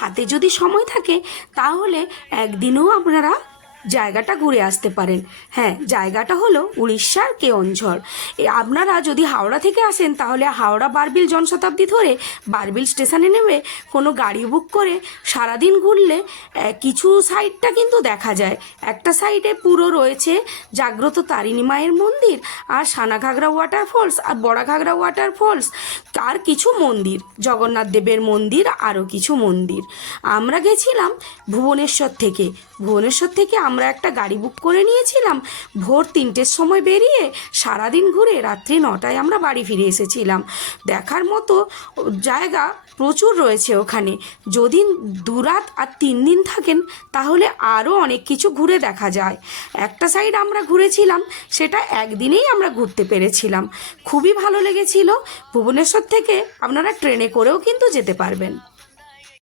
হাতে যদি সময় থাকে তাহলে একদিনও আপনারা জায়গাটা ঘুরে আসতে পারেন। হ্যাঁ, জায়গাটা হলো উড়িষ্যার কেওনঝড়। আপনারা যদি হাওড়া থেকে আসেন তাহলে হাওড়া বারবিল জনশতাব্দী ধরে বারবিল স্টেশনে নেমে কোনো গাড়ি বুক করে সারাদিন ঘুরলে কিছু সাইডটা কিন্তু দেখা যায়। একটা সাইডে পুরো রয়েছে জাগ্রত তারিণী মায়ের মন্দির, আর সানাঘাগরা ওয়াটারফলস, আর বড়াঘাগরা ওয়াটারফলস, আর কিছু মন্দির, জগন্নাথ দেবের মন্দির, আরও কিছু মন্দির। আমরা গেছিলাম ভুবনেশ্বর থেকে আমরা একটা গাড়ি বুক করে নিয়েছিলাম। ভোর 3টের সময় বেরিয়ে সারাদিন ঘুরে রাত্রি 9টায় আমরা বাড়ি ফিরে এসেছিলাম। দেখার মতো জায়গা প্রচুর রয়েছে ওখানে। যদি 2 রাত আর 3 দিন থাকেন তাহলে আরও অনেক কিছু ঘুরে দেখা যায়। একটা সাইড আমরা ঘুরেছিলাম, সেটা একদিনেই আমরা ঘুরতে পেরেছিলাম। খুবই ভালো লেগেছিল। ভুবনেশ্বর থেকে আপনারা ট্রেনে করেও কিন্তু যেতে পারবেন।